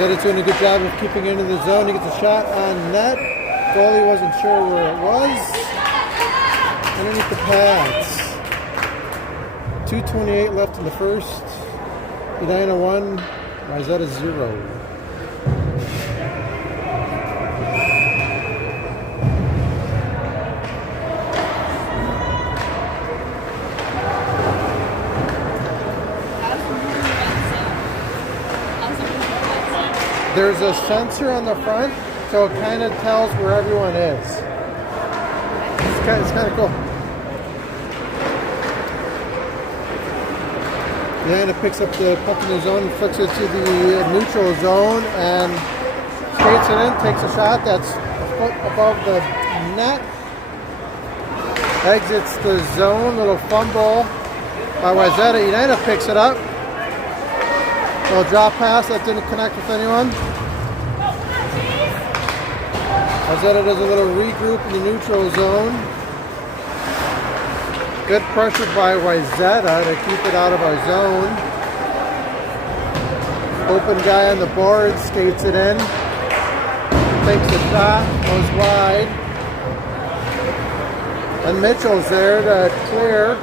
Wayzata's doing a good job of keeping it into the zone. He gets a shot on net. Goalie wasn't sure where it was. Underneath the pads. 2:28 left in the first. Edina 1, Wayzata 0. There's a sensor on the front, so it kind of tells where everyone is. It's kind of cool. Edina picks up the puck in the zone and flicks it to the neutral zone and skates it in, takes a shot that's a foot above the net. Exits the zone, little fumble by Wayzata. Edina picks it up. Little drop pass that didn't connect with anyone. Wayzata does a little regroup in the neutral zone. Good pressure by Wayzata to keep it out of our zone. Open guy on the board, skates it in. Takes the shot, goes wide. And Mitchell's there to clear.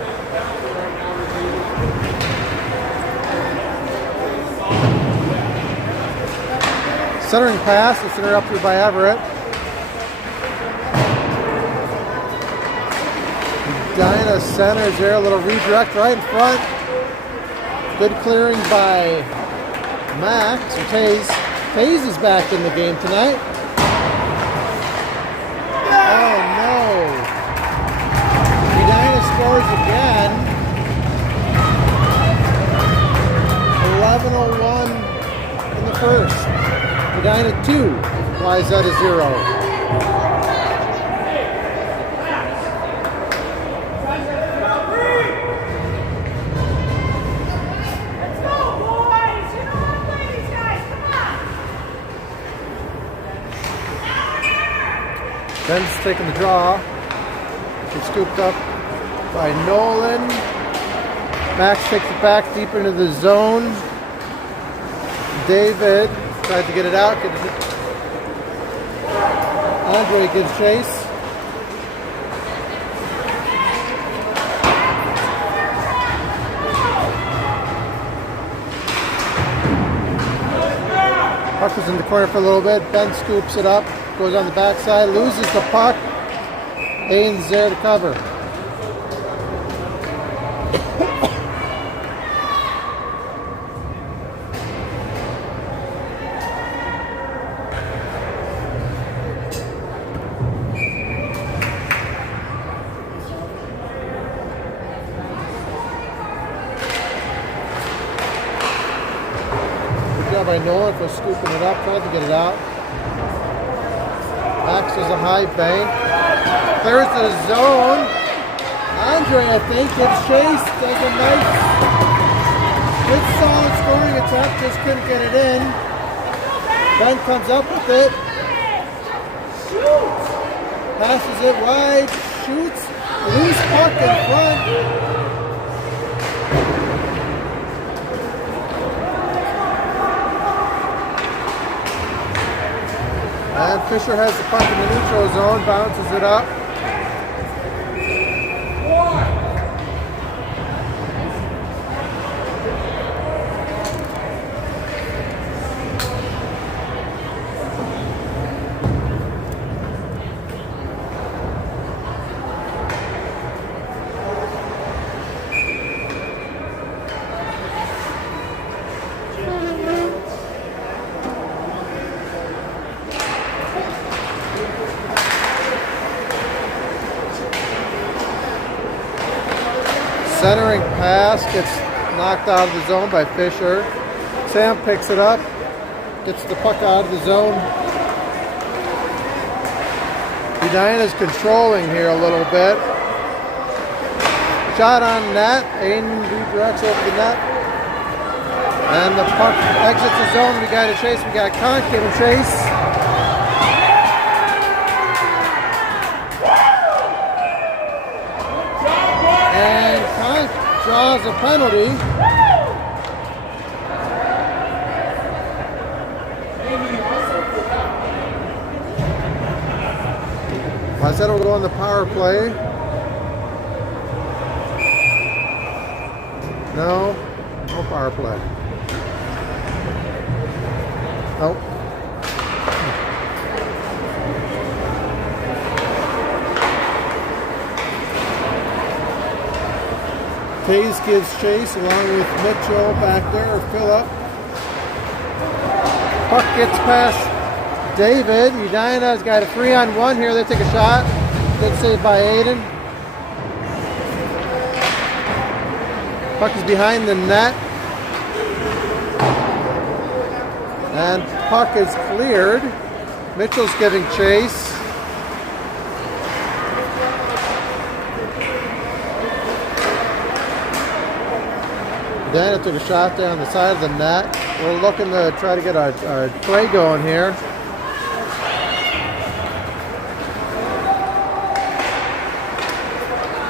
Centering pass, it's interrupted by Everett. Edina centers there, a little redirect right in front. Good clearing by Max, or Taze. Taze is back in the game tonight. Oh no. Edina scores again. 11:01 in the first. Edina 2, Wayzata 0. Ben's taking the draw. Gets scooped up by Nolan. Max takes it back deep into the zone. David tries to get it out. Andre gives chase. Puck was in the corner for a little bit. Ben scoops it up. Goes on the backside, loses the puck. Haynes there to cover. Good job by Nolan for scooping it up, trying to get it out. Max is a high bank. Clears the zone. Andre, I think, gets chased. Does a nice, good solid scoring attempt. Just couldn't get it in. Ben comes up with it. Passes it wide. Shoots. Loose puck in front. And Fisher has the puck in the neutral zone, bounces it up. Centering pass gets knocked out of the zone by Fisher. Sam picks it up, gets the puck out of the zone. Edina's controlling here a little bit. Shot on net. Aiden redirects over the net. And the puck exits the zone. We got a chase. We got Conk getting chase. And Conk draws a penalty. Wayzata will go on the power play. No power play. Nope. Taze gives chase along with Mitchell back there, or Phillip. Puck gets past David. Edina's got a 3-on-1 here. They take a shot. Good save by Aiden. Puck is behind the net. And puck is cleared. Mitchell's giving chase. Edina took a shot there on the side of the net. We're looking to try to get our play going here.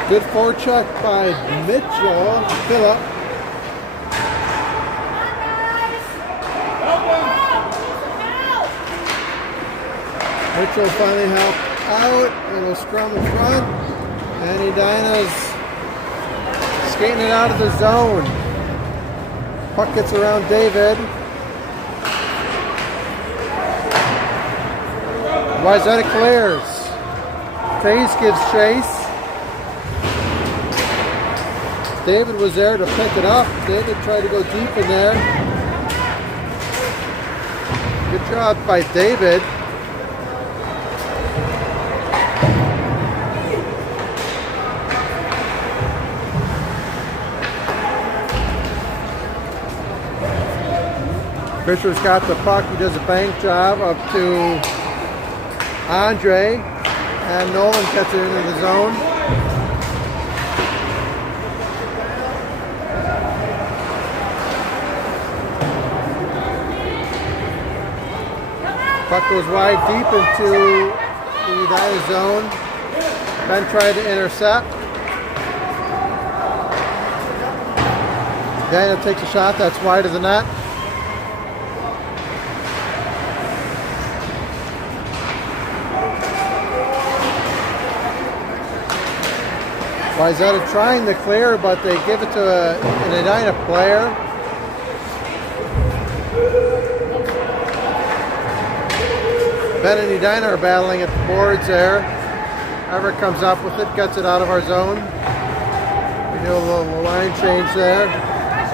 Good forecheck by Mitchell. Phillip. Mitchell finally helped out. A little scrum in front. And Edina's skating it out of the zone. Puck gets around David. Wayzata clears. Taze gives chase. David was there to pick it up. David tried to go deep in there. Good job by David. Fisher's got the puck. He does a bank job up to Andre. And Nolan gets it into the zone. Puck goes wide deep into the Edina zone. Ben tried to intercept. Edina takes a shot that's wide of the net. Wayzata trying to clear, but they give it to an Edina player. Ben and Edina are battling at the boards there. Whoever comes up with it gets it out of our zone. We do a little line change there.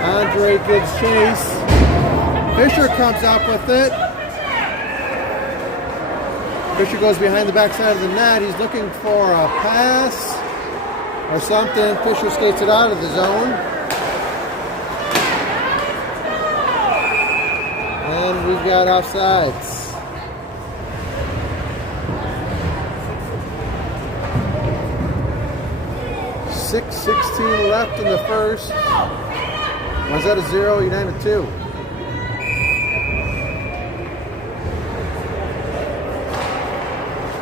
Andre gives chase. Fisher comes up with it. Fisher goes behind the backside of the net. He's looking for a pass or something. Fisher skates it out of the zone. And we've got offsides. 6:16 left in the first. Wayzata 0, Edina 2.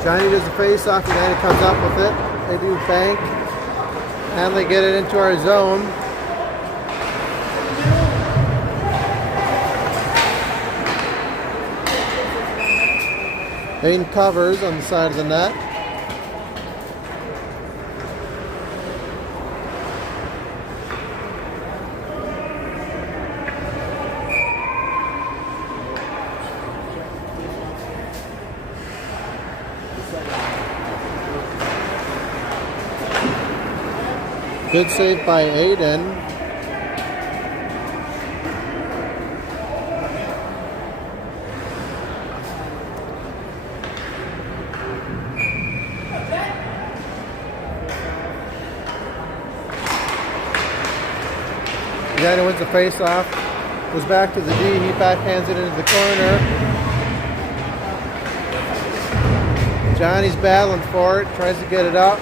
Johnny does the face-off. Edina comes up with it. They do bank. And they get it into our zone. Aiden covers on the side of the net. Good save by Aiden. Edina wins the face-off. Goes back to the D. He backhands it into the corner. Johnny's battling for it. Tries to get it up.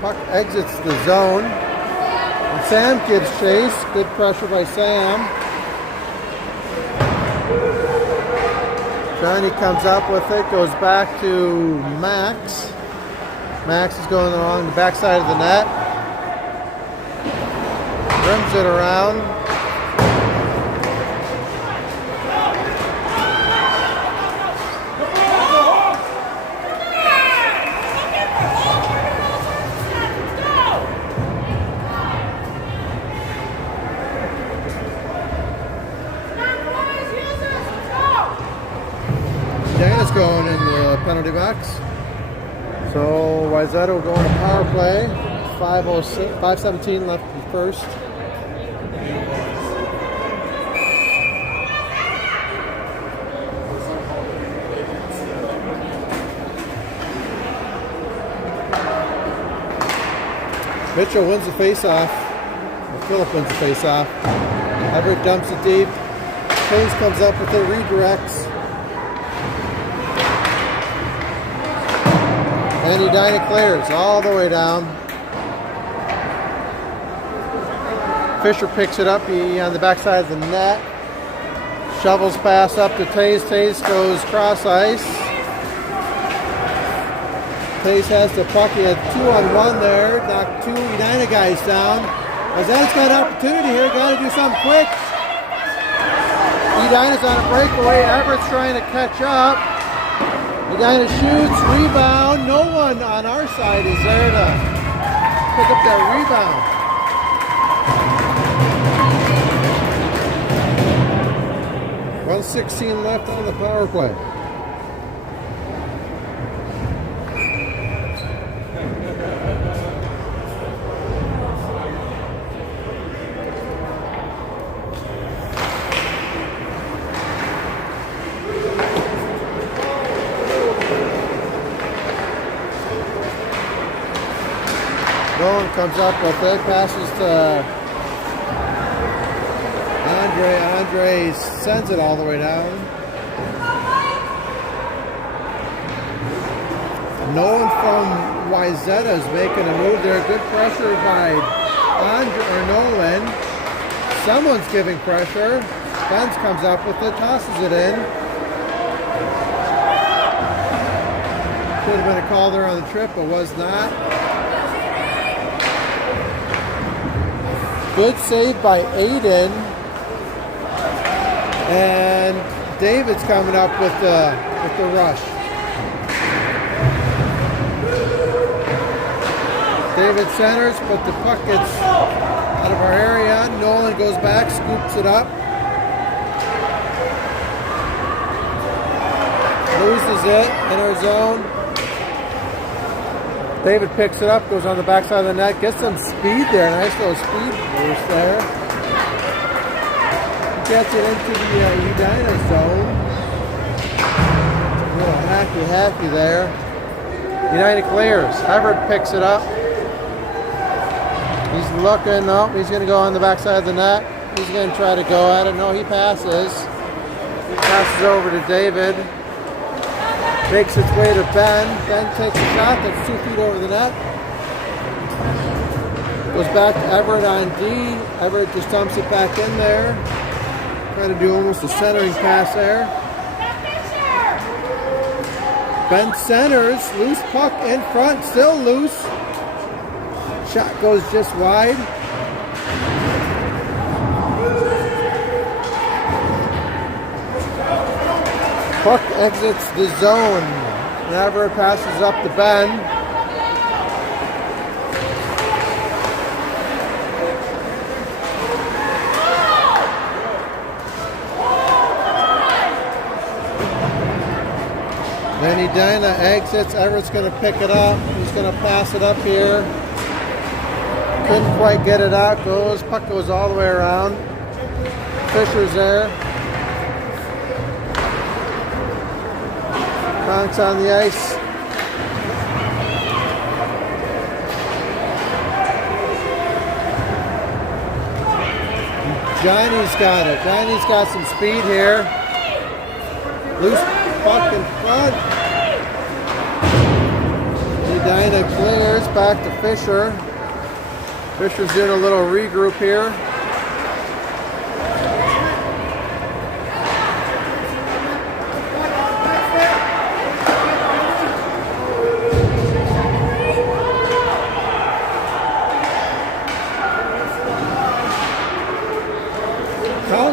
Puck exits the zone. And Sam gives chase. Good pressure by Sam. Johnny comes up with it. Goes back to Max. Max is going along the backside of the net. Rims it around. 40 bucks. So Wayzata will go on a power play. 5:17 left in first. Mitchell wins the face-off. Phillip wins the face-off. Everett dumps it deep. Hayes comes up with it, redirects. And Edina clears all the way down. Fisher picks it up on the backside of the net. Shovels pass up to Taze. Taze goes cross ice. Taze has the puck. He had 2-on-1 there. Knocked two Edina guys down. Wayzata's got an opportunity here. Got to do something quick. Edina's on a breakaway. Everett's trying to catch up. Edina shoots, rebound. No one on our side is there to pick up that rebound. .116 left on the power play. Nolan comes up with it, passes to Andre. Andre sends it all the way down. Nolan from Wayzata is making a move there. Good pressure by Nolan. Someone's giving pressure. Benz comes up with it, tosses it in. Could have been a call there on the trip, but was not. Good save by Aiden. And David's coming up with the rush. David centers, but the puck gets out of our area. Nolan goes back, scoops it up. Loses it in our zone. David picks it up, goes on the backside of the net, gets some speed there. Nice little speed boost there. Gets it into the Edina zone. A little hacky there. Edina clears. Everett picks it up. He's looking. No, he's going to go on the backside of the net. He's going to try to go at it. No, he passes. He passes over to David. Makes its way to Ben. Ben takes a shot that's 2 feet over the net. Goes back to Everett on D. Everett just dumps it back in there. Trying to do almost a centering pass there. Ben centers. Loose puck in front. Still loose. Shot goes just wide. Puck exits the zone. Everett passes up to Ben. Then Edina exits. Everett's going to pick it up. He's going to pass it up here. Couldn't quite get it out. Puck goes all the way around. Fisher's there. Conks on the ice. Johnny's got it. Johnny's got some speed here. Loose puck in front. Edina clears back to Fisher. Fisher's doing a little regroup here.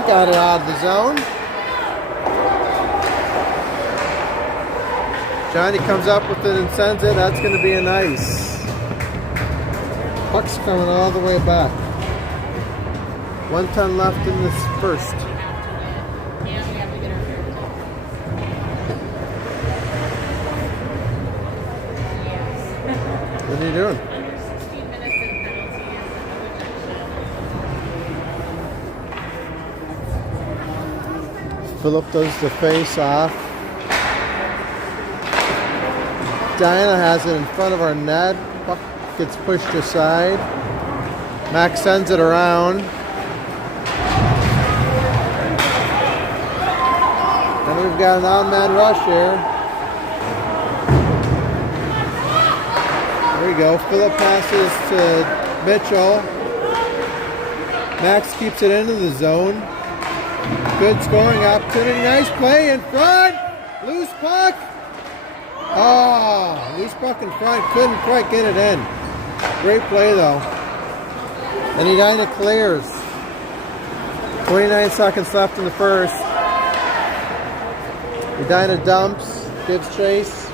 Got it out of the zone. Johnny comes up with it and sends it. That's going to be a nice. Puck's coming all the way back. 1:10 left in this first. What are you doing? Under 16 minutes in penalty is another. Philip does the face off. Edina has it in front of our net. Puck gets pushed aside. Max sends it around. And we've got an on-man rush here. There we go. Philip passes to Mitchell. Max keeps it into the zone. Good scoring opportunity. Nice play in front. Loose puck. Oh, loose puck in front. Couldn't quite get it in. Great play though. And Edina clears. 29 seconds left in the first. Edina dumps. Gives chase.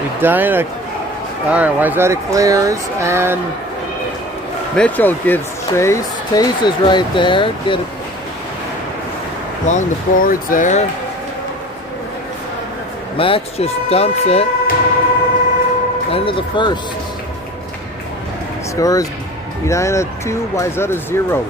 Edina. Alright, Wayzata clears and Mitchell gives chase. Taze is right there. Get it along the boards there. Max just dumps it. End of the first. Score is Edina 2, Wayzata 0.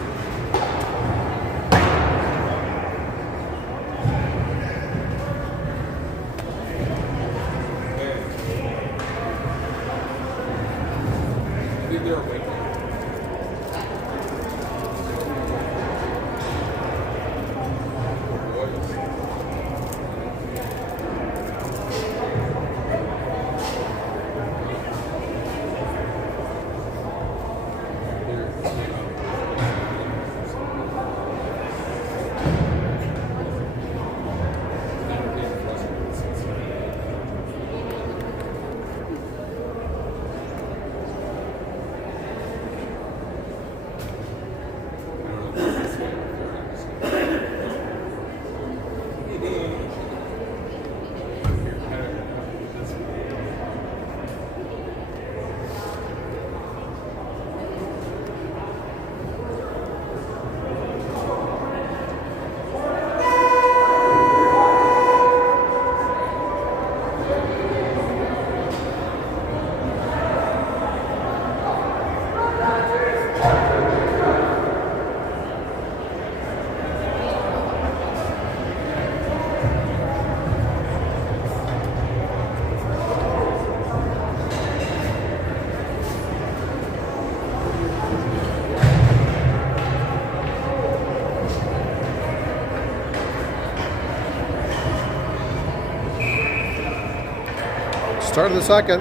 Start of the second.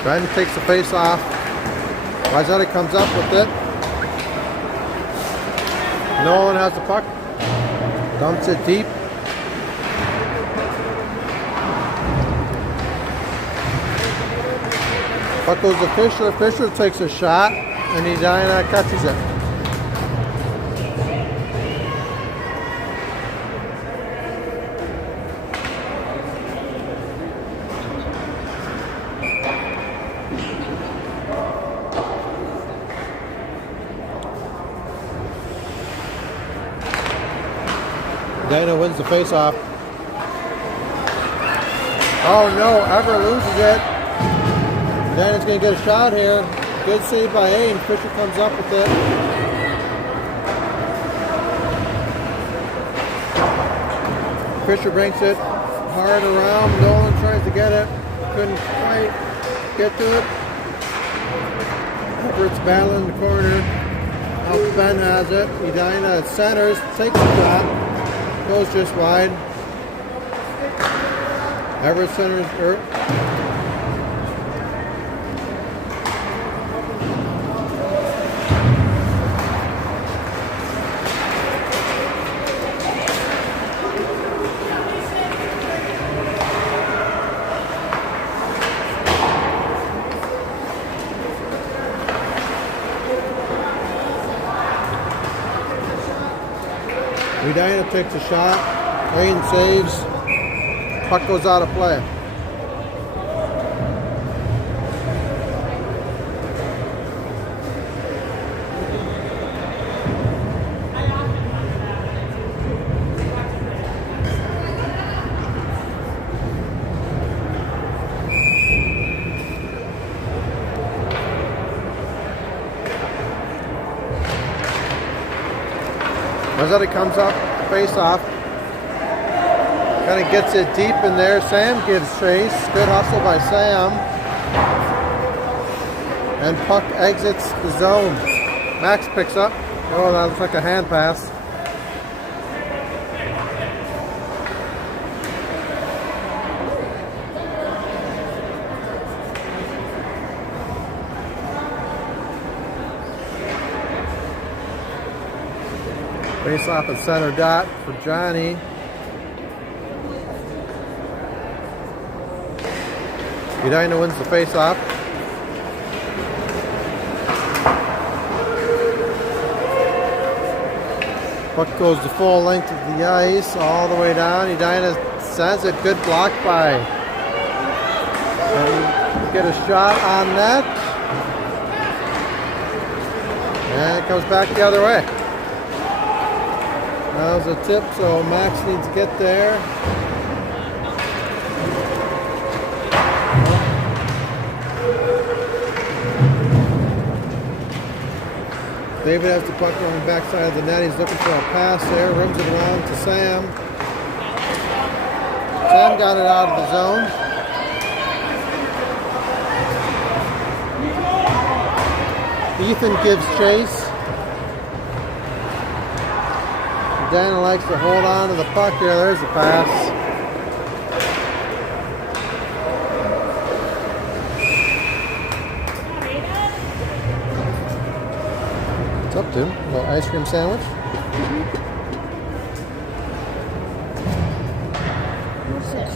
Edina takes the face off. Wayzata comes up with it. No one has the puck. Dumps it deep. Puck goes to Fisher. Fisher takes a shot and Edina catches it. Edina wins the face-off. Oh no, Ever loses it. Edina's going to get a shot here. Good save by Aiden. Fisher comes up with it. Fisher brings it hard around. Nolan tries to get it. Couldn't quite get to it. Everett's battling in the corner. Now Ben has it. Edina centers, takes the shot. Goes just wide. Everett centers. Edina takes a shot. Aiden saves. Puck goes out of play. Wayzata comes up, face off. Kind of gets it deep in there. Sam gives chase. Good hustle by Sam. And puck exits the zone. Max picks up. Oh, that looks like a hand pass. Face off at center dot for Johnny. Edina wins the face off. Puck goes the full length of the ice all the way down. Edina sends it. Good block by. And get a shot on net. And it comes back the other way. That was a tip, so Max needs to get there. David has the puck on the backside of the net. He's looking for a pass there. Rims it around to Sam. Sam got it out of the zone. Ethan gives chase. Edina likes to hold on to the puck here. There's the pass. What's up, Tim? A little ice cream sandwich? What's this?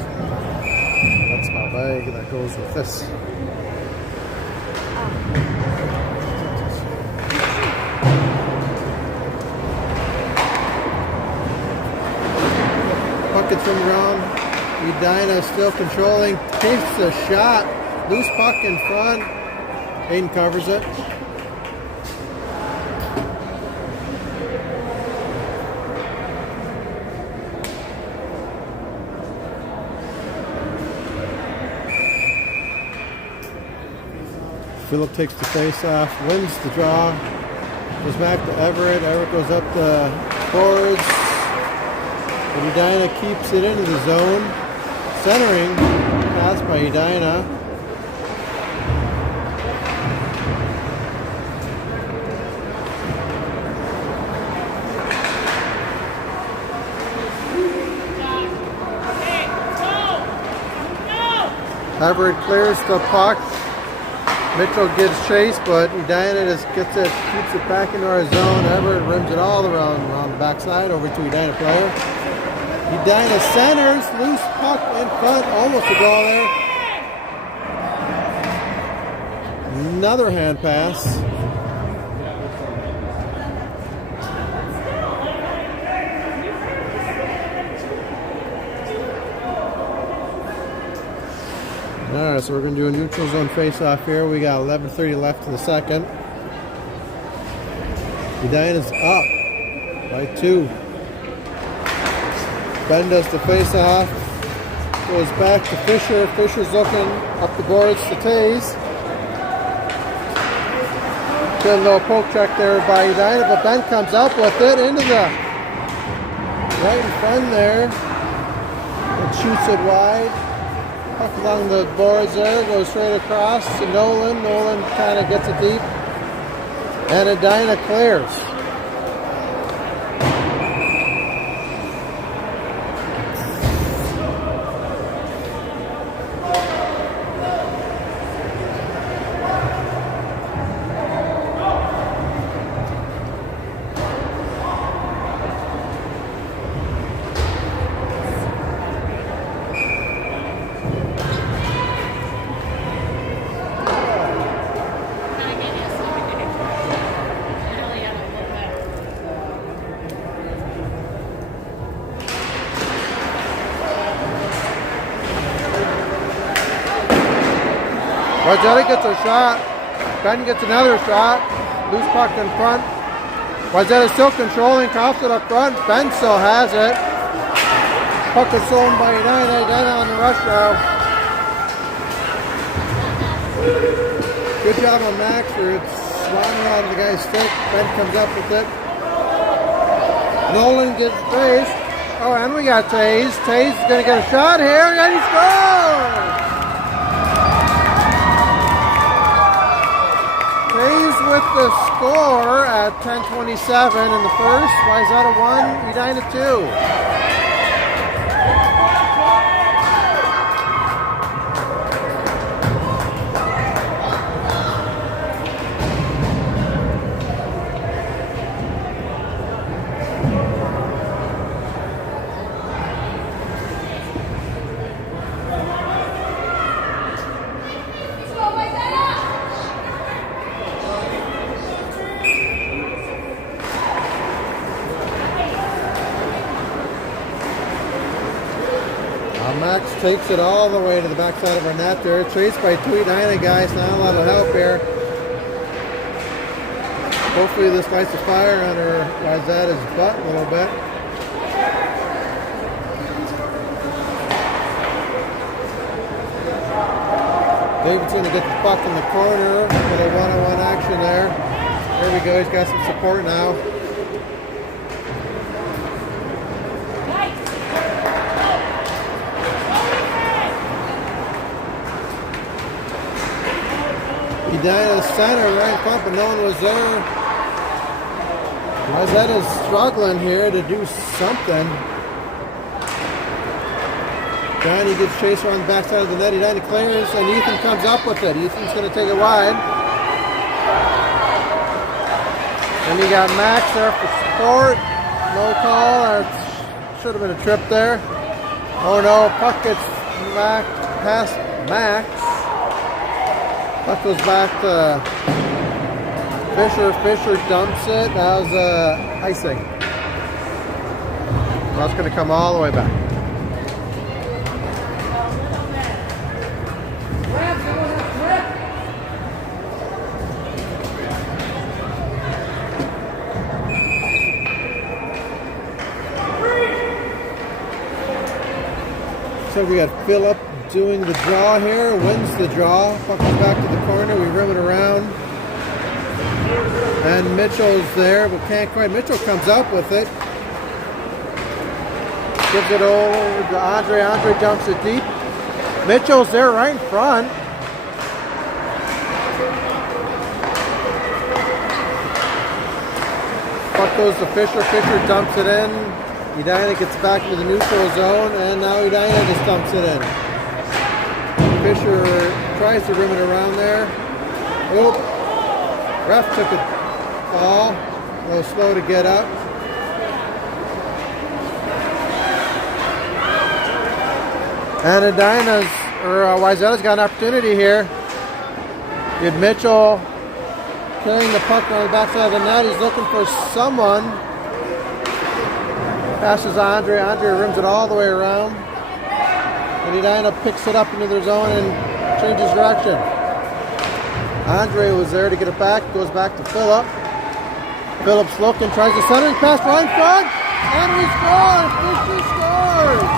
That's my bag that goes with this. Puck gets from around. Edina still controlling. Takes a shot. Loose puck in front. Hayden covers it. Phillip takes the face off, wins the draw, goes back to Everett. Everett goes up the boards. But Edina keeps it into the zone. Centering, pass by Edina. Everett clears the puck. Mitchell gives chase, but Edina just gets it, keeps it back into our zone. Everett rims it all around the backside over to Edina player. Edina centers, loose puck in front, almost a goal there. Another hand pass. Alright, so we're going to do a neutral zone face-off here. We got 11:30 left in the second. Edina's up by 2. Ben does the face-off. Goes back to Fisher. Fisher's looking up the boards to Taze. Good little poke check there by Edina, but Ben comes up with it into the right in front there. And shoots it wide. Puck along the boards there, goes straight across to Nolan. Nolan kind of gets it deep. And Edina clears. Wayzata gets a shot. Ben gets another shot. Loose puck in front. Wayzata still controlling, coughs it up front. Ben still has it. Puck is stolen by Edina. Edina on the rush now. Good job on Max for swatting around the guy's stick. Ben comes up with it. Nolan gets Taze. Oh, and we got Taze. Taze is going to get a shot here, and he scores! Taze with the score at 10:27 in the first. Wayzata 1, Edina 2. Max takes it all the way to the backside of our net there. Chased by two Edina guys. Not a lot of help here. Hopefully this lights a fire under Wayzata's butt a little bit. David's going to get the puck in the corner. A little one-on-one action there. There we go. He's got some support now. Edina center right in front, but no one was there. Wayzata's struggling here to do something. Johnny gets chased around the backside of the net. Edina clears, and Ethan comes up with it. Ethan's going to take it wide. And you got Max there for support. No call. Should have been a trip there. Oh no, puck gets past Max. Puck goes back to Fisher. Fisher dumps it. That was icing. That's going to come all the way back. So we got Phillip doing the draw here, wins the draw, puck goes back to the corner, we rim it around. And Mitchell's there, but can't quite. Mitchell comes up with it. Gives it over to Andre. Andre dumps it deep. Mitchell's there right in front. Puck goes to Fisher. Fisher dumps it in. Edina gets back into the neutral zone, and now Edina just dumps it in. Fisher tries to rim it around there. Oop. Ref took a fall. A little slow to get up. And Wayzata's got an opportunity here. You had Mitchell killing the puck on the backside of the net. He's looking for someone. Passes Andre. Andre rims it all the way around. And Edina picks it up into their zone and changes direction. Andre was there to get it back. Goes back to Phillip. Phillip's looking, tries the centering pass right in front. And we score! Fisher scores!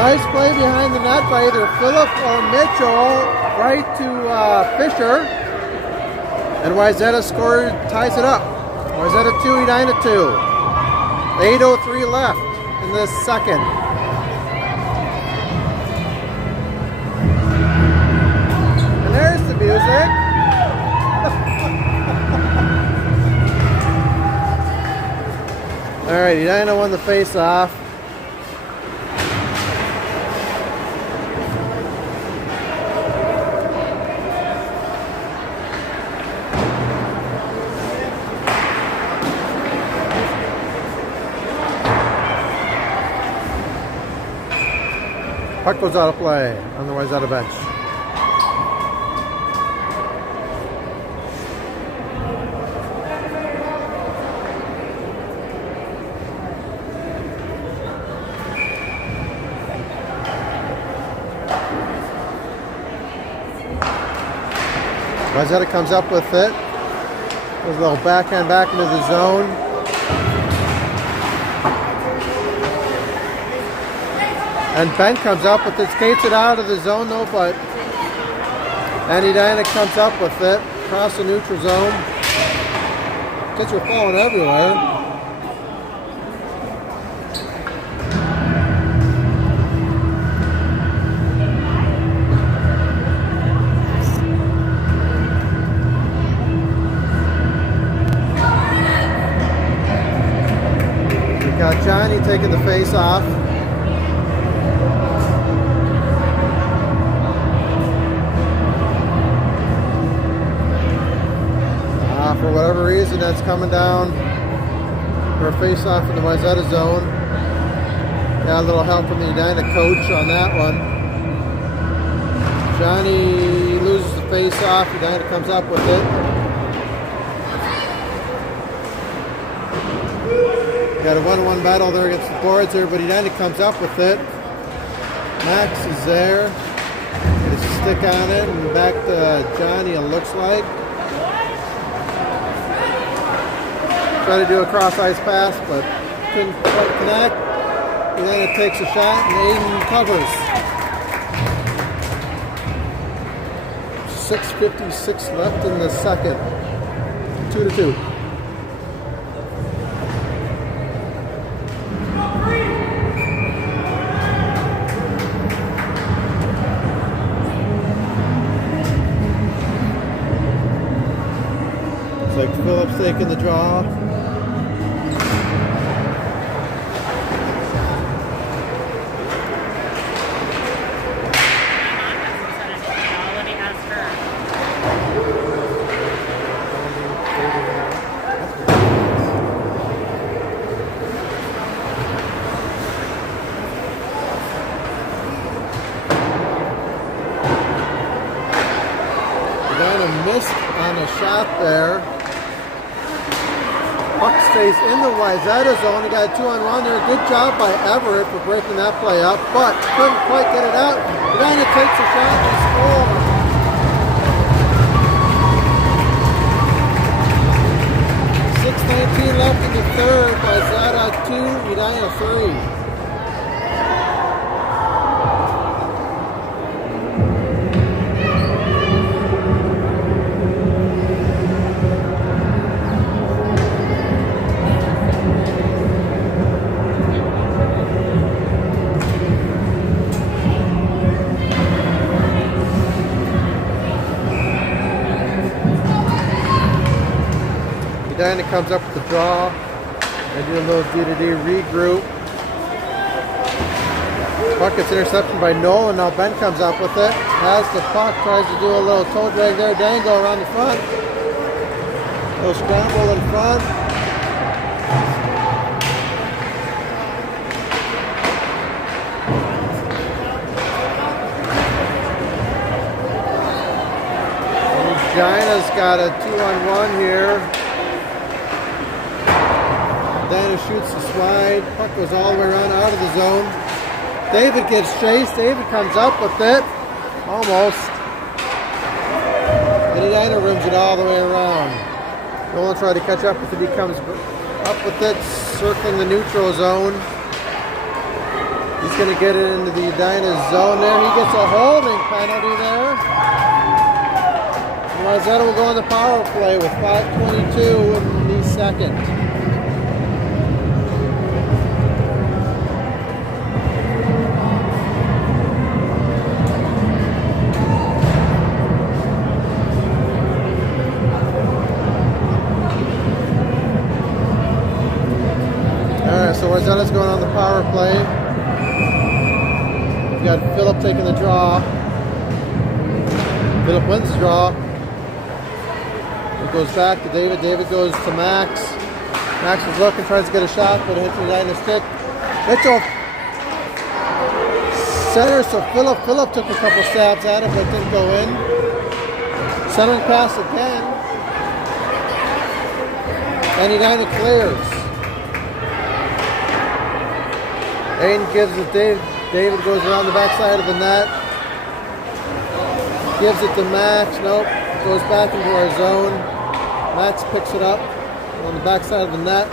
Nice play behind the net by either Phillip or Mitchell. Right to Fisher. And Wayzata ties it up. Wayzata 2, Edina 2. 8:03 left in this second. And there's the music. All right, Edina won the face-off. Puck goes out of play on the Wayzata bench. Wayzata comes up with it. Goes a little backhand back into the zone. And Ben comes up with it, skates it out of the zone, no, but and Edina comes up with it across the neutral zone. Kids are falling everywhere. We got Johnny taking the face off. For whatever reason, that's coming down for a face-off in the Wayzata zone. Got a little help from the Edina coach on that one. Johnny loses the face-off. Edina comes up with it. Got a 1-1 battle there against the boards there, but Edina comes up with it. Max is there. Get a stick on it and back to Johnny, it looks like. Try to do a cross ice pass, but couldn't quite connect. And then it takes a shot, and Aiden covers. 6:56 left in the second. 2-2. Looks like Phillips taking the draw. Missed on a shot there. Puck stays in the Wayzata zone. He got a 2-on-1 there. Good job by Everett for breaking that play up, but couldn't quite get it out. Edina takes a shot and scores. .6:19 left in the third. Wayzata 2, Edina 3. Edina comes up with the draw. They do a little D-to-D regroup. Puck gets intercepted by Nolan. Now Ben comes up with it. Has the puck, tries to do a little toe drag there. Dango around the front. A little scramble in front. Edina's got a 2-on-1 here. Edina shoots the slide. Puck goes all the way around out of the zone. David gets chased. David comes up with it. Almost. And Edina rims it all the way around. Nolan tried to catch up with it. He comes up with it, circling the neutral zone. He's going to get it into the Edina zone there. He gets a holding penalty there. Wayzata will go on the power play with 5:22 in the second. So Wayzata's going on the power play. We've got Phillip taking the draw. Phillip wins the draw. It goes back to David. David goes to Max. Max is looking, tries to get a shot, but it hits the line of stick. Mitchell center, so Phillip took a couple stabs at it, but didn't go in. Centering pass again. And Edina clears. Aiden gives it to David goes around the backside of the net. Gives it to Max. Nope. Goes back into our zone. Max picks it up on the backside of the net.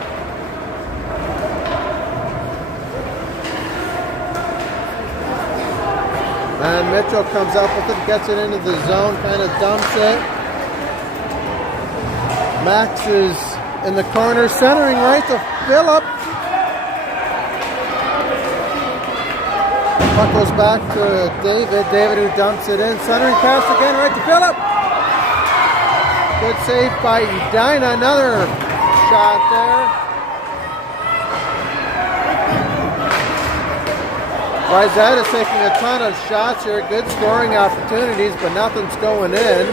And Mitchell comes up with it, gets it into the zone, kind of dumps it. Max is in the corner, centering right to Philip. Puck goes back to David. David who dumps it in. Centering pass again right to Philip. Good save by Edina. Another shot there. Wayzata taking a ton of shots here. Good scoring opportunities, but nothing's going in.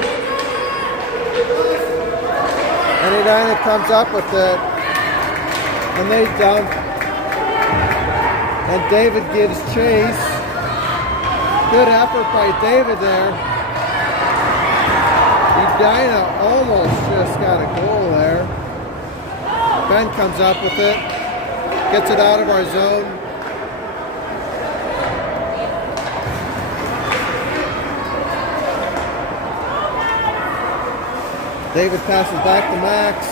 And Edina comes up with it. And they dump. And David gives chase. Good effort by David there. Edina almost just got a goal there. Ben comes up with it. Gets it out of our zone. David passes back to Max.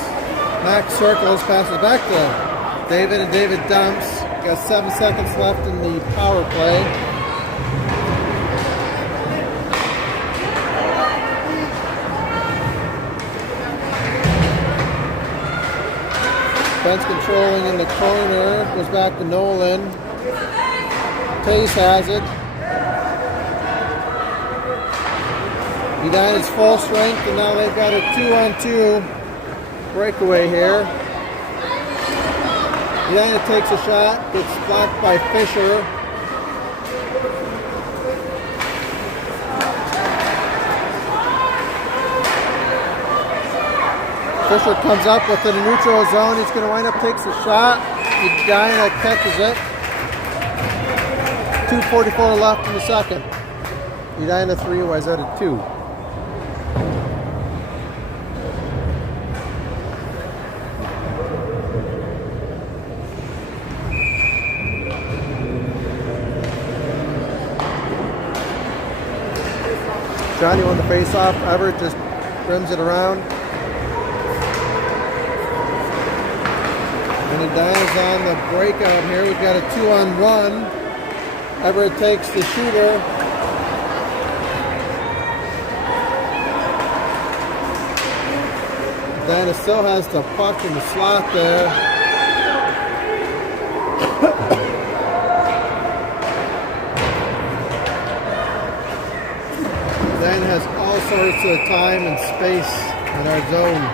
Max circles, passes back to David, and David dumps. Got 7 seconds left in the power play. Ben's controlling in the corner. Goes back to Nolan. Tace has it. Edina's full strength, and now they've got a 2-on-2 breakaway here. Edina takes a shot, gets blocked by Fisher. Fisher comes up with it in neutral zone. He's going to wind up, takes a shot. Edina catches it. 2:44 left in the second. Edina 3, Wayzata 2. Johnny won the face-off. Everett just rims it around. And Edina's on the breakout here. We've got a 2-on-1. Everett takes the shooter. Edina still has the puck in the slot there. Edina has all sorts of time and space in our zone.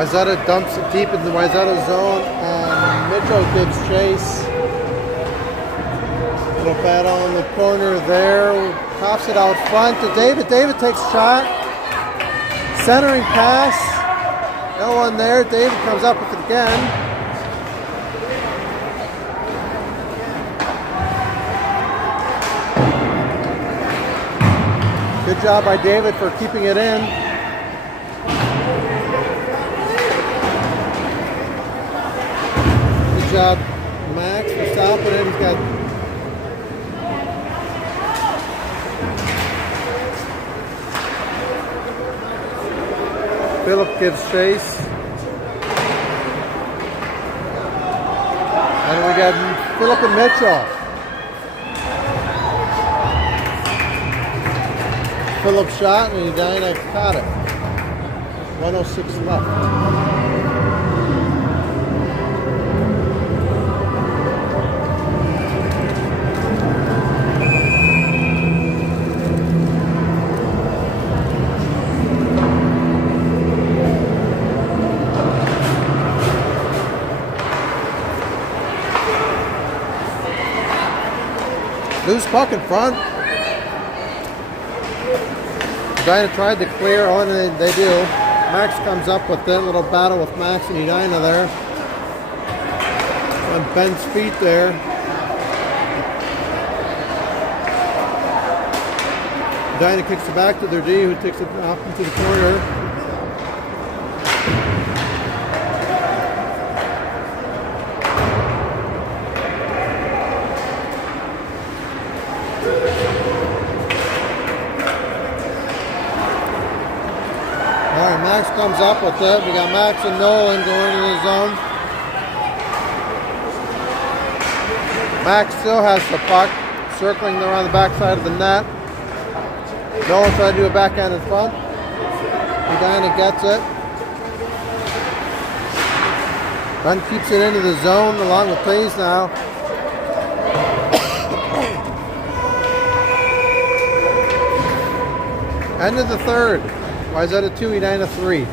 Wayzata dumps it deep in the Wayzata zone, and Mitchell gives chase. Little battle in the corner there. Pops it out front to David. David takes a shot. Centering pass. No one there. David comes up with it again. Good job by David for keeping it in. Good job, Max, for stopping it. He's got Philip gives chase. And we got Philip and Mitchell. Philip shot and Edina caught it. 106 left. Loose puck in front. Edina tried to clear on, and they do. Max comes up with that little battle with Max and Edina there. On Ben's feet there. Edina kicks it back to their D, who takes it off into the corner. Alright, Max comes up with it. We got Max and Nolan going in the zone. Max still has the puck, circling around the backside of the net. Nolan trying to do a backhand in front. Edina gets it. Run keeps it into the zone along with Plays now. End of the third. Wayzata 2, Edina 3.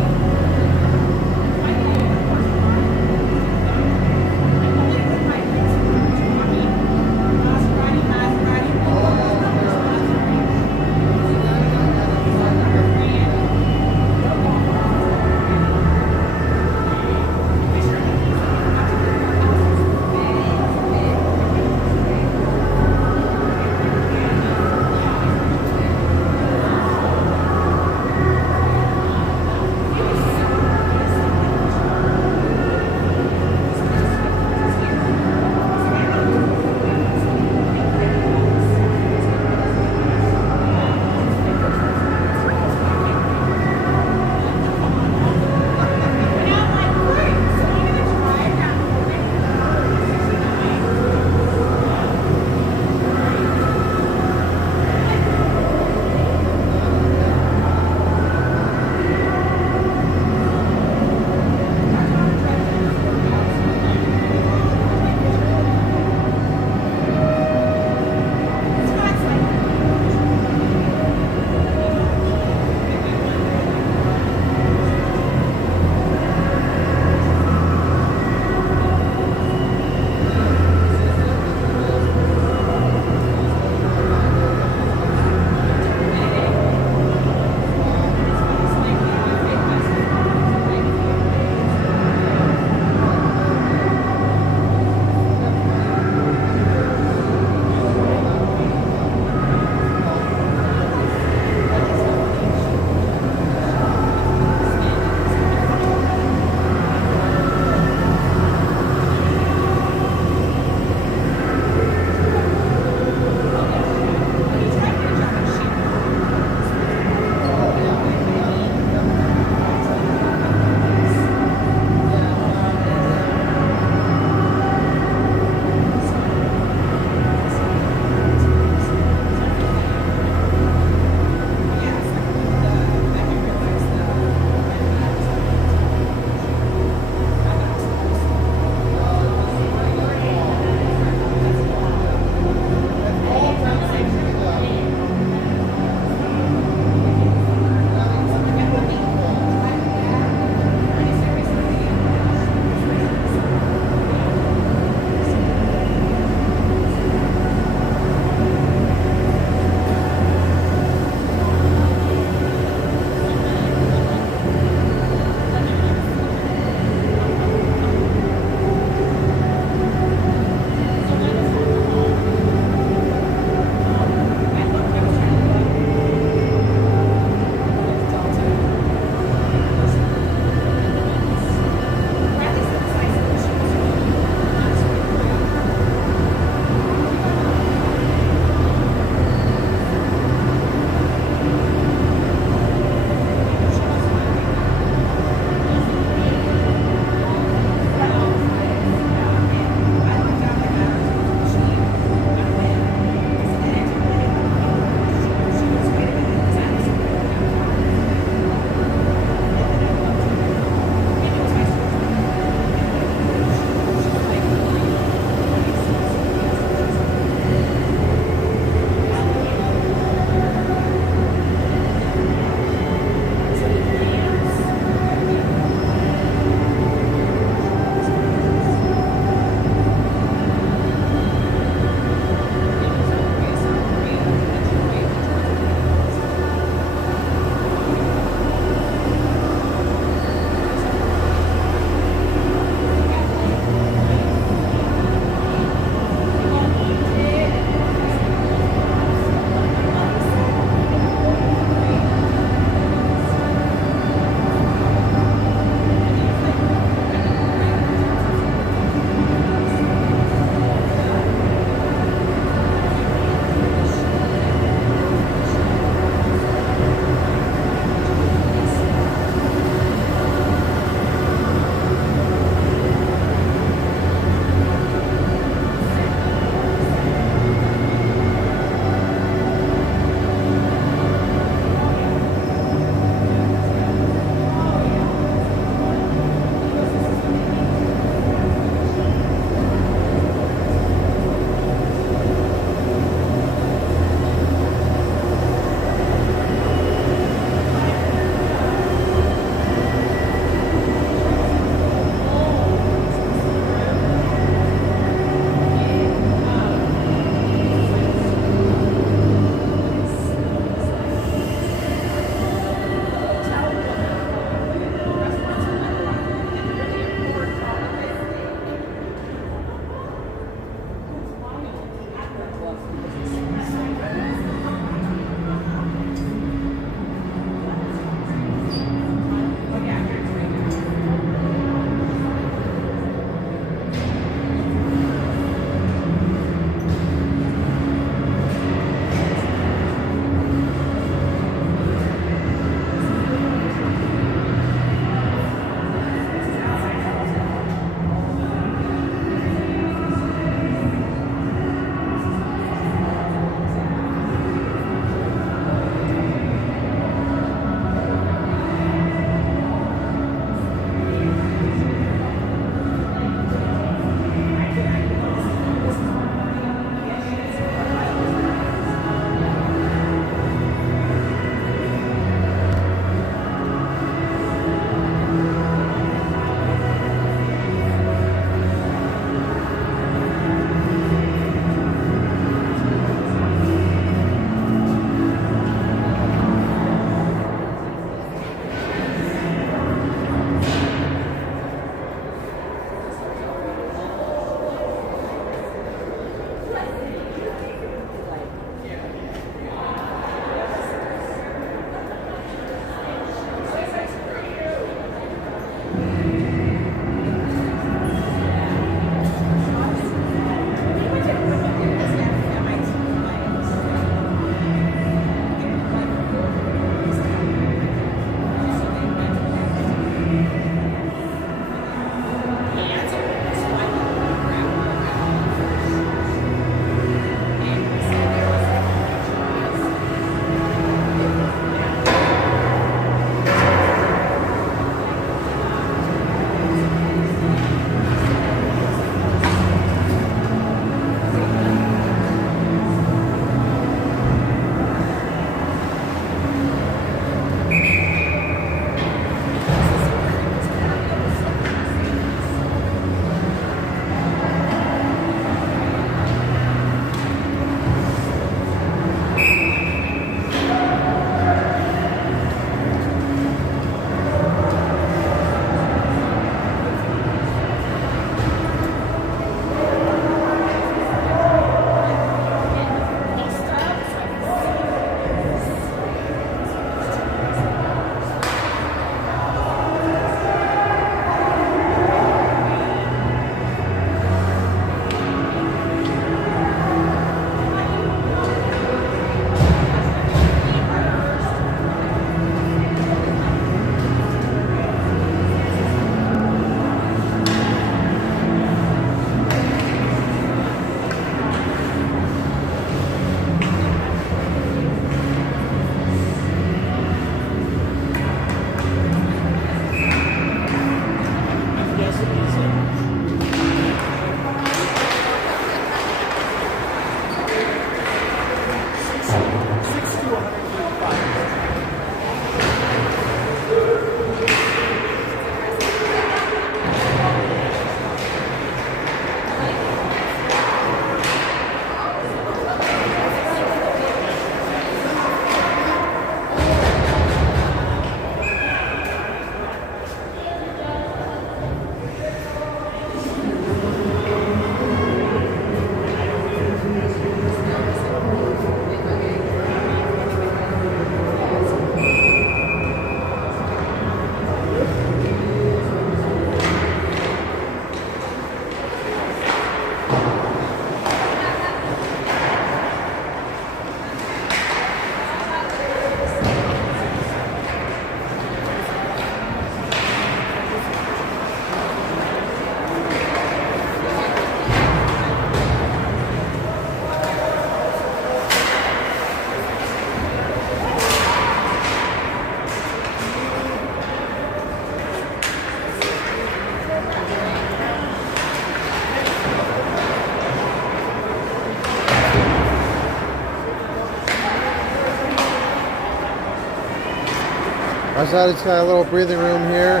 Wayzata's got a little breathing room here.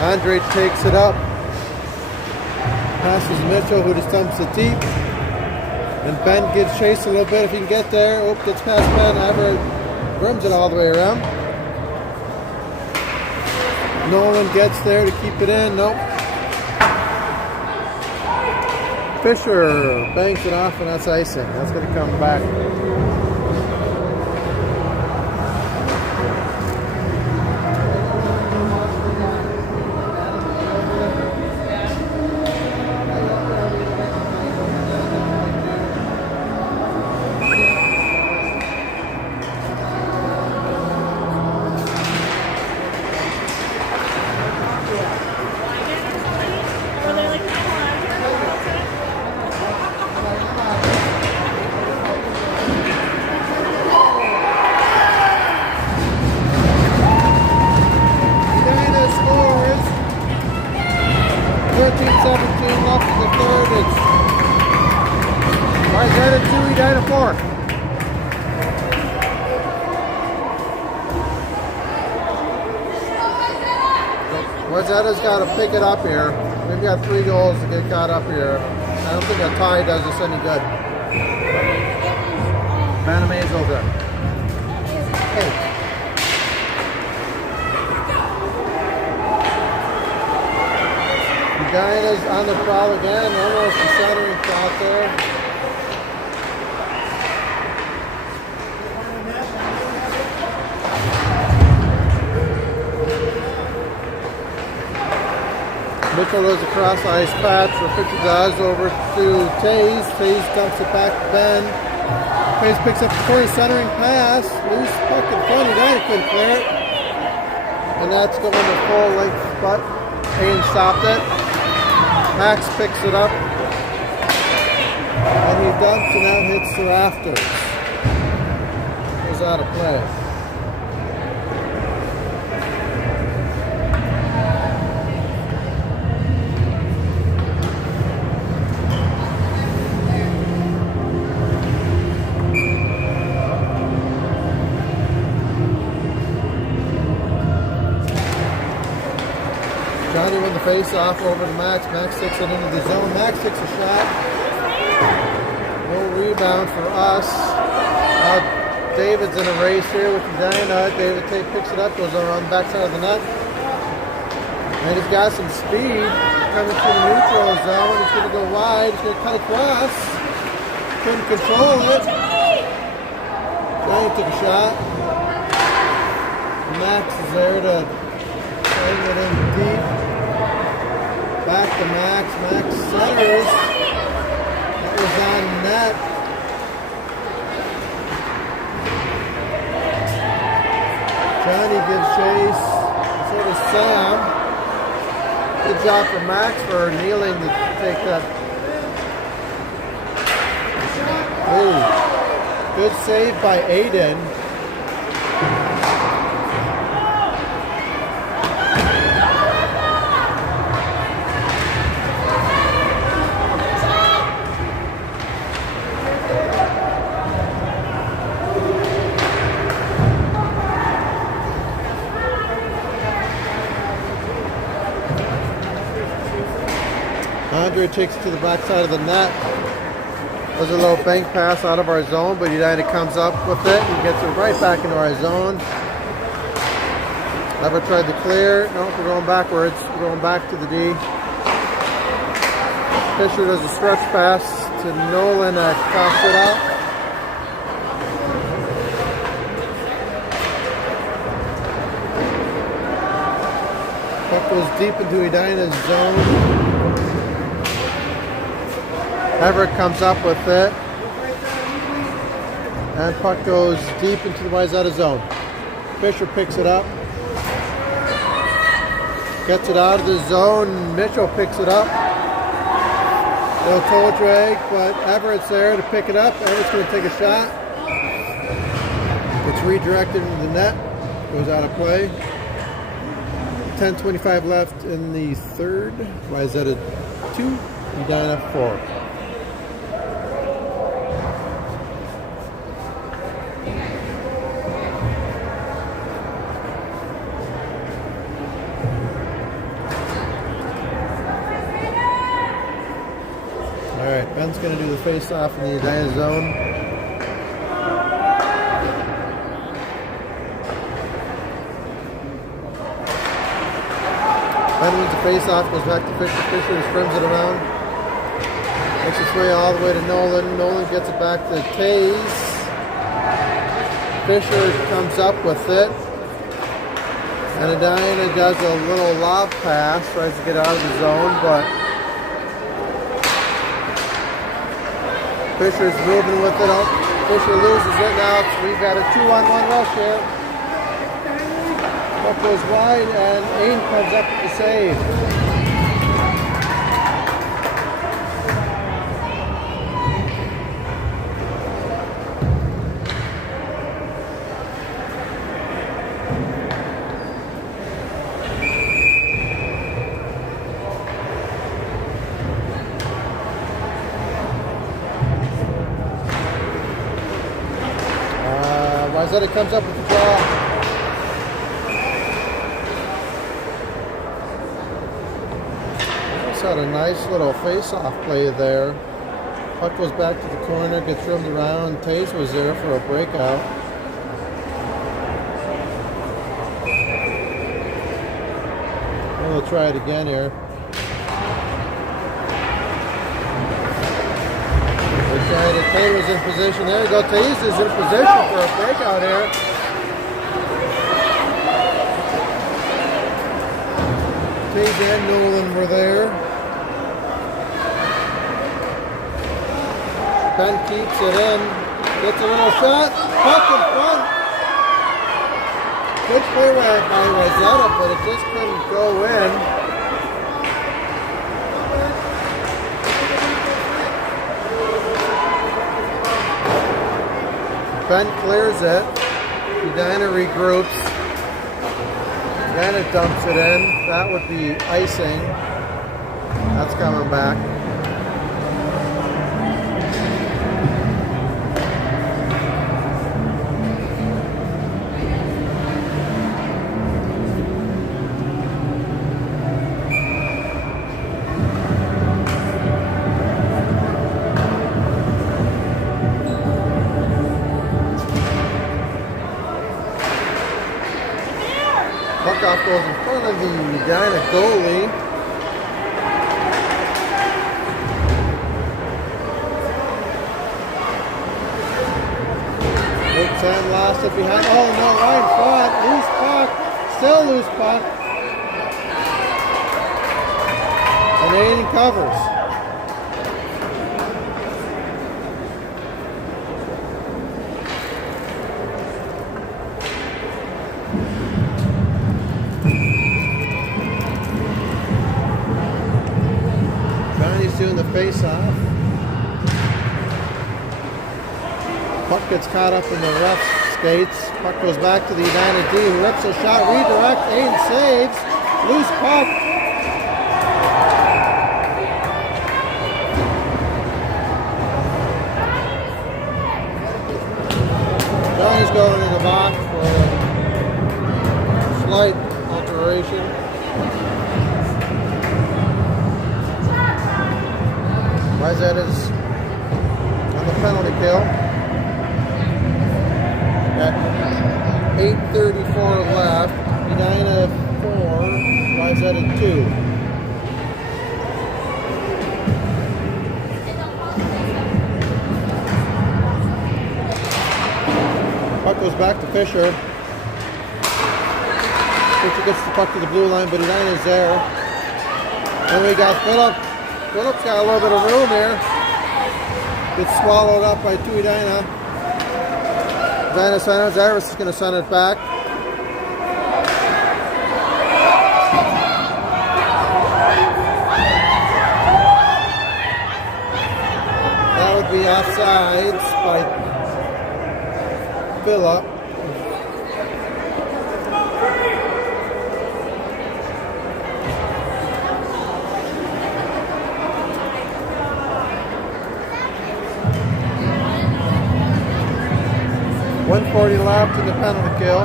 Andre takes it up. Passes Mitchell, who just dumps it deep. And Ben gives chase a little bit if he can get there. Oh, gets past Ben. Everett rims it all the way around. Nolan gets there to keep it in. Nope. Fisher bangs it off, and that's icing. That's going to come back. Edina scores. 13-17 left in the third. It's Wayzata 2, Edina 4. Wayzata's got to pick it up here. We've got 3 goals to get caught up here. I don't think a tie does us any good. Banamay's over. Hey. Edina's on the prowl again. Almost a centering shot there. Mitchell goes across the ice patch for Fisher does over to Taze. Taze dumps it back to Ben. Taze picks up the corner centering pass. Loose puck in front. Edina couldn't clear it. And that's going to full length spot. Haynes stopped it. Max picks it up. And he dumps and out hits the rafters. Goes out of play. Johnny won the face-off over to Max. Max takes it into the zone. Max takes a shot. No rebound for us. Now David's in a race here with Edina. David picks it up, goes around the backside of the net. And he's got some speed coming through the neutral zone. He's going to go wide. He's going to cut across. Couldn't control it. Johnny took a shot. Max is there to bring it in deep. Back to Max. Max centers. That was on net. Johnny gives chase. So does Sam. Good job for Max for kneeling to take that. Ooh. Good save by Aiden. Andre takes it to the backside of the net. There's a little bank pass out of our zone, but Edina comes up with it and gets it right back into our zone. Never tried to clear. No, we're going backwards. We're going back to the D. Fisher does a stretch pass to Nolan that coughs it out. Puck goes deep into Edina's zone. Everett comes up with it. And puck goes deep into the Wayzata zone. Fisher picks it up. Gets it out of the zone. Mitchell picks it up. Little toe drag, but Everett's there to pick it up. Everett's going to take a shot. It's redirected into the net. Goes out of play. 10:25 left in the third. Wayzata 2, Edina 4. Ben's going to do the face-off in the Edina zone. Ben wins the face-off, goes back to Fisher. Fisher sprims it around. Makes its way all the way to Nolan. Nolan gets it back to Taze. Fisher comes up with it. And Edina does a little lob pass, tries to get out of the zone, but Fisher's moving with it. Fisher loses it now. We've got a 2-on-1 rush here. Puck goes wide, and Aiden comes up with the save. Wayzata comes up with the draw. Just had a nice little face-off play there. Puck goes back to the corner, gets roamed around. Taze was there for a breakout. We'll try it again here. Taze was in position. There you go. Taze is in position for a breakout here. Taze and Nolan were there. Ben keeps it in. Gets a little shot. Puck in front. Good play by Wayzata, but it just couldn't go in. Ben clears it. Edina regroups. Edina dumps it in. That would be icing. That's coming back. Puck-off goes in front of the Edina goalie. Looks and lost it behind. Oh no, right in front. Loose puck. Still loose puck. And Aiden covers. Doing the face-off. Puck gets caught up in the ref's skates. Puck goes back to the Edina D, who rips a shot, redirect, Aiden saves. Loose puck. Now he's going in the box for a slight alteration. Wayzata's on the penalty kill. At 8:34 left. Edina 4, Wayzata 2. Puck goes back to Fisher. Fisher gets the puck to the blue line, but Edina's there. And we got Phillip. Phillip's got a little bit of room here. Gets swallowed up by two Edina. Edina centers. Iris is going to send it back. That would be offsides by Phillip. .140 left in the penalty kill.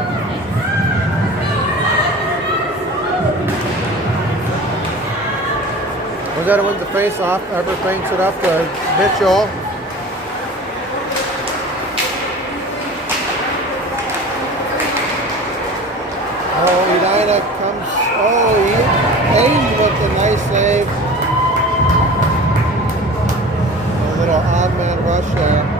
Wayzata wins the face-off. Everett paints it up to Mitchell. Oh, Edina comes. Oh, Aiden with a nice save. A little odd man rush there.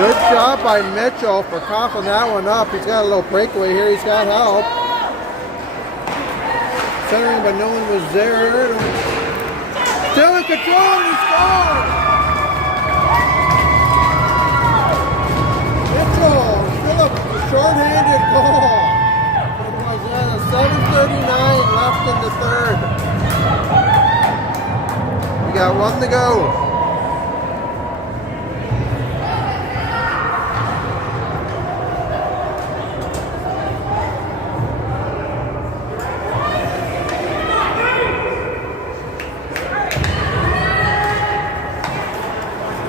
Good job by Mitchell for coughing that one up. He's got a little breakaway here. He's got help. Centering, but no one was there. Still in control, and he scored! Mitchell, Philip, short-handed goal. It was 7:39 left in the third. We got one to go.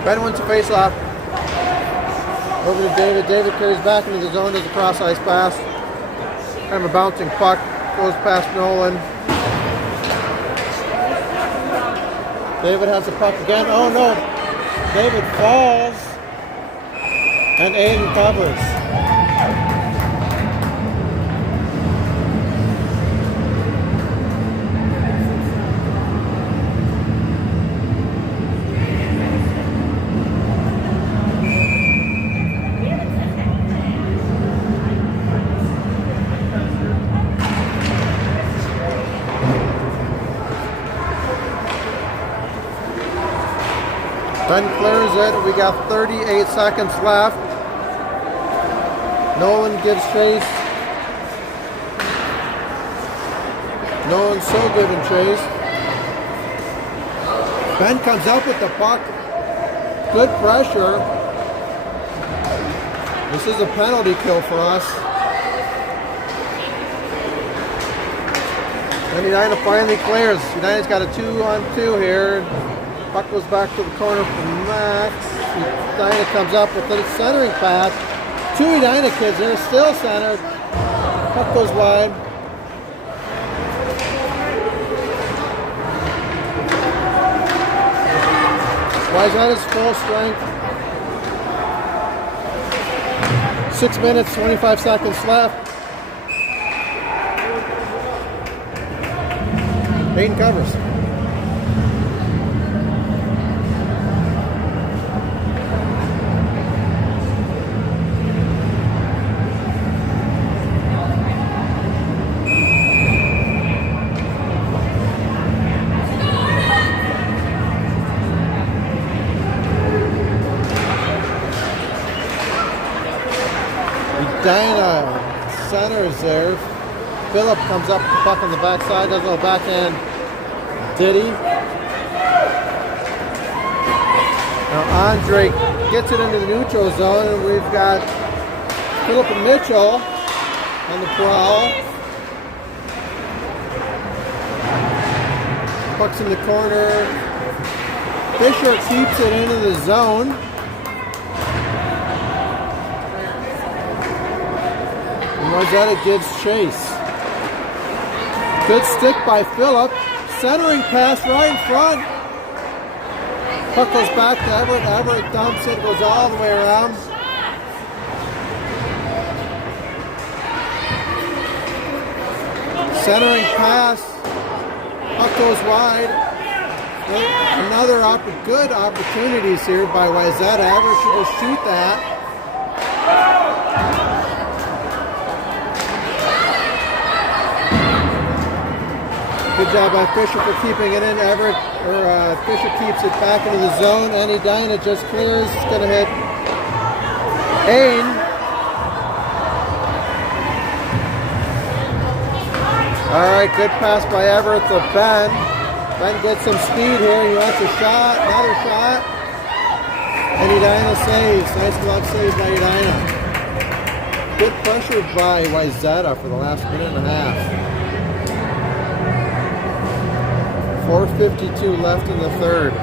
Ben wins the face-off. Over to David. David carries back into the zone. Does a cross-ice pass. Kind of a bouncing puck. Goes past Nolan. David has the puck again. Oh no! David falls. And Aiden covers. Ben clears it. We got 38 seconds left. Nolan gives chase. Nolan's so good in chase. Ben comes up with the puck. Good pressure. This is a penalty kill for us. And Edina finally clears. Edina's got a 2-on-2 here. Puck goes back to the corner for Max. Edina comes up with a centering pass. Two Edina kids there, still centered. Puck goes wide. Wayzata's full strength. 6 minutes, 25 seconds left. Aiden covers. Edina centers there. Philip comes up, puck on the backside, does a little backhand ditty. Now Andre gets it into the neutral zone, and we've got Philip and Mitchell on the prowl. Puck's in the corner. Fisher keeps it into the zone. Wayzata gives chase. Good stick by Phillip. Centering pass right in front. Puck goes back to Everett. Everett dumps it, goes all the way around. Centering pass. Puck goes wide. Another good opportunities here by Wayzata. Everett should just shoot that. Good job by Fisher for keeping it in. Fisher keeps it back into the zone, and Edina just clears. It's going to hit Ain. All right, good pass by Everett to Ben. Ben gets some speed here. He wants a shot, another shot, and Edina saves. Nice glove save by Edina. Good pressure by Wayzata for the last minute and a half. 4:52 left in the third.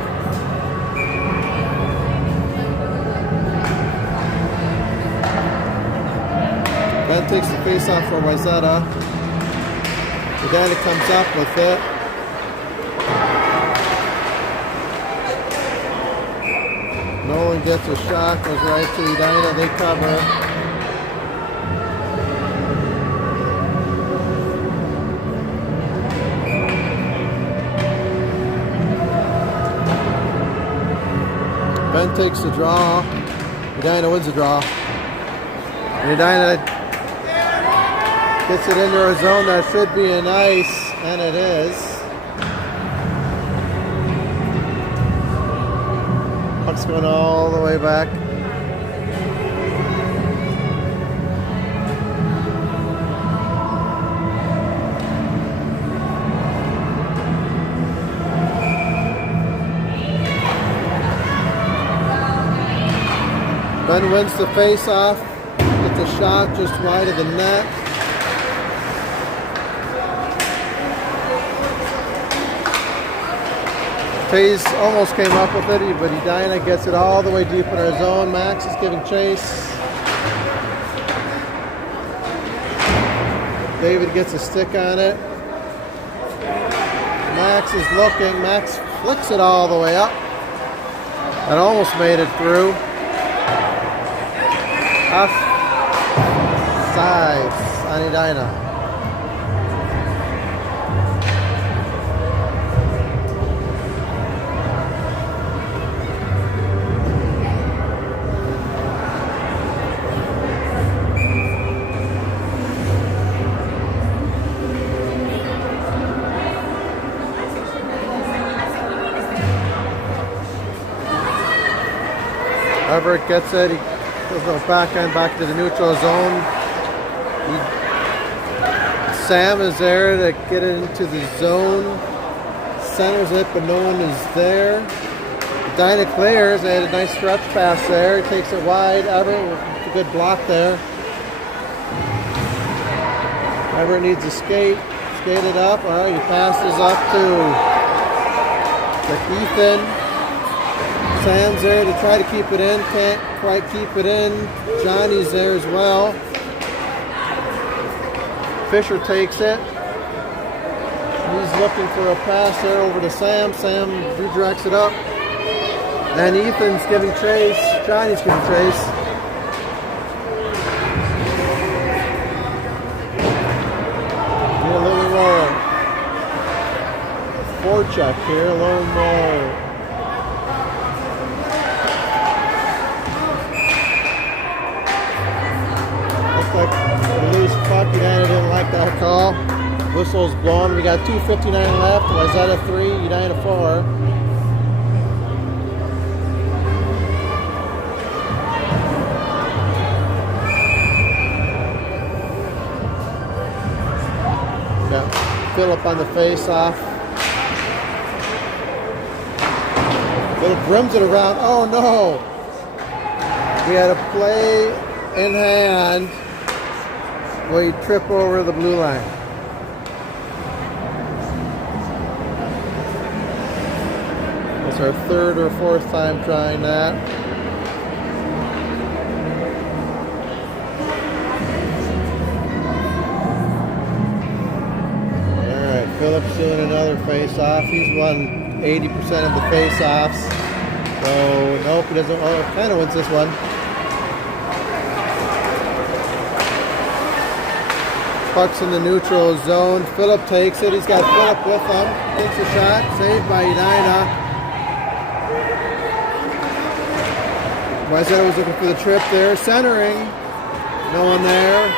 Ben takes the face off for Wayzata. Edina comes up with it. Nolan gets a shot, goes right to Edina, they cover. Ben takes the draw. Edina wins the draw. And Edina gets it into her zone. That should be an ice, and it is. Puck's going all the way back. Ben wins the face-off. Gets a shot just wide of the net. Taze almost came up with it, but Edina gets it all the way deep in our zone. Max is giving chase. David gets a stick on it. Max is looking. Max flicks it all the way up. And almost made it through. Offsides on Edina. Everett gets it. He goes no backhand back to the neutral zone. Sam is there to get it into the zone. Centers it, but no one is there. Edina clears. They had a nice stretch pass there. He takes it wide. Everett with a good block there. Everett needs a skate. Skate it up. All right, he passes up to Ethan. Sam's there to try to keep it in, can't quite keep it in. Johnny's there as well. Fisher takes it. He's looking for a pass there over to Sam. Sam redirects it up. And Ethan's giving chase. Johnny's giving chase. Need a little more forecheck here, a little more. Like a loose puck. Edina didn't like that call. Whistle's blown. We got 2:59 left. Wayzata 3, Edina 4. Got Phillip on the face-off. Phillip brims it around. Oh no! We had a play in hand where you trip over the blue line. It's our third or fourth time trying that. Alright, Phillip's doing another face-off. He's won 80% of the face-offs. So, nope, he doesn't. Oh, kind of wins this one. Puck's in the neutral zone. Phillip takes it. He's got Phillip with him. Takes a shot. Saved by Edina. Wayzata was looking for the trip there. Centering. No one there.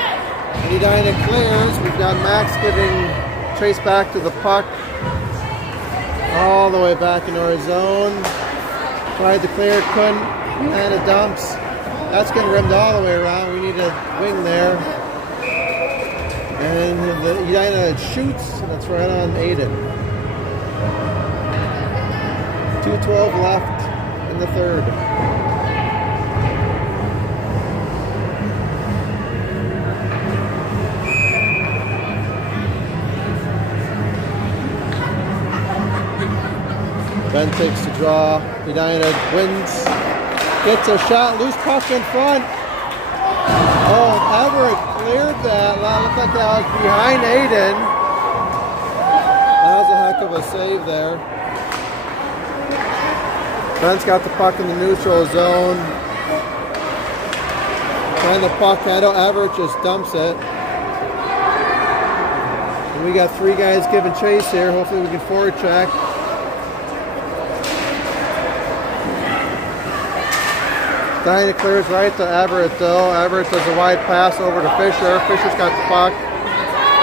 And Edina clears. We've got Max giving chase back to the puck. All the way back into our zone. Tried to clear. Couldn't. And it dumps. That's getting rimmed all the way around. We need a wing there. And Edina shoots, and it's right on Aiden. 2:12 left in the third. Ben takes the draw. Edina wins. Gets a shot. Loose puck in front. Oh, Everett cleared that. That looked like that was behind Aiden. That was a heck of a save there. Ben's got the puck in the neutral zone. Trying the puck handle. Everett just dumps it. And we got 3 guys giving chase here. Hopefully we can forward check. Edina clears right to Everett though. Everett does a wide pass over to Fisher. Fisher's got the puck.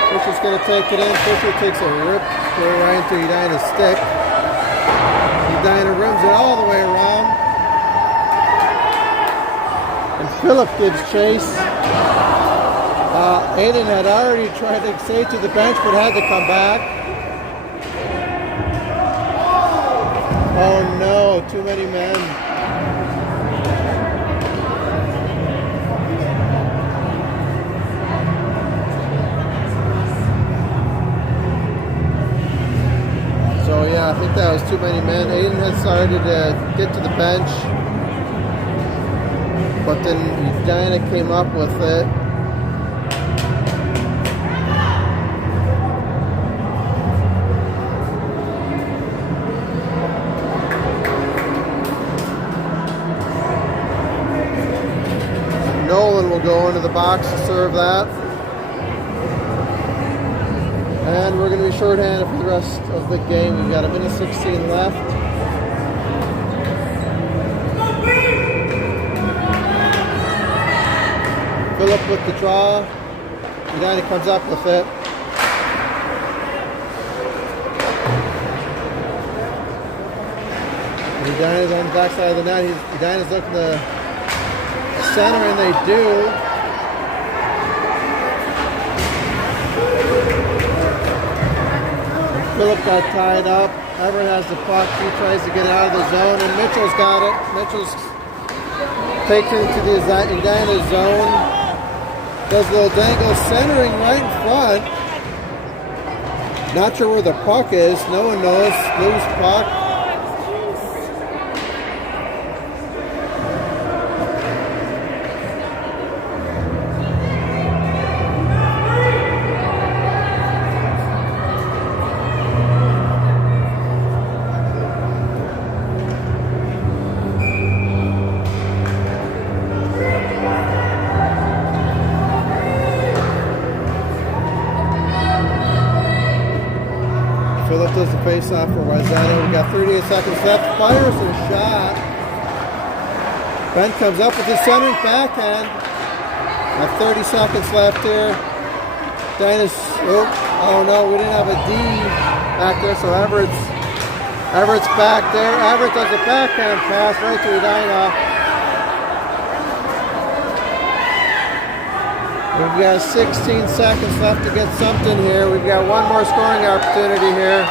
Fisher's going to take it in. Fisher takes a rip right into Edina's stick. Edina rims it all the way around. And Phillip gives chase. Aiden had already tried to save to the bench but had to come back. Oh no, too many men. So yeah, I think that was too many men. Aiden had started to get to the bench, but then Edina came up with it. Nolan will go into the box to serve that. And we're going to be shorthanded for the rest of the game. We've got 1:16 left. Phillip with the draw. Edina comes up with it. Edina's on the backside of the net. Edina's looking to center, and they do. Phillip got tied up. Everett has the puck. He tries to get out of the zone, and Mitchell's got it. Mitchell's taken to the Edina zone. Does a little dangle, centering right in front. Not sure where the puck is. No one knows. Loose puck. Phillip does the face-off for Wayzata. We got 38 seconds left. Fires a shot. Ben comes up with his centering backhand. Got 30 seconds left here. Edina's, oh no, we didn't have a D back there, so Everett's back there. Everett does a backhand pass right to Edina. We've got 16 seconds left to get something here. We've got one more scoring opportunity here.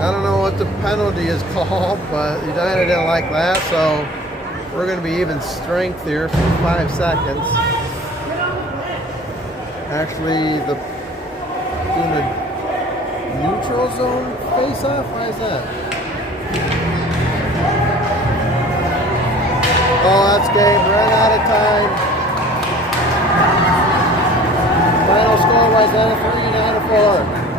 I don't know what the penalty is called, but Edina didn't like that, so we're going to be even strength here for 5 seconds. Actually, doing the neutral zone face-off? Why is that? Oh, that's game. Ran out of time. Final score was 3-4.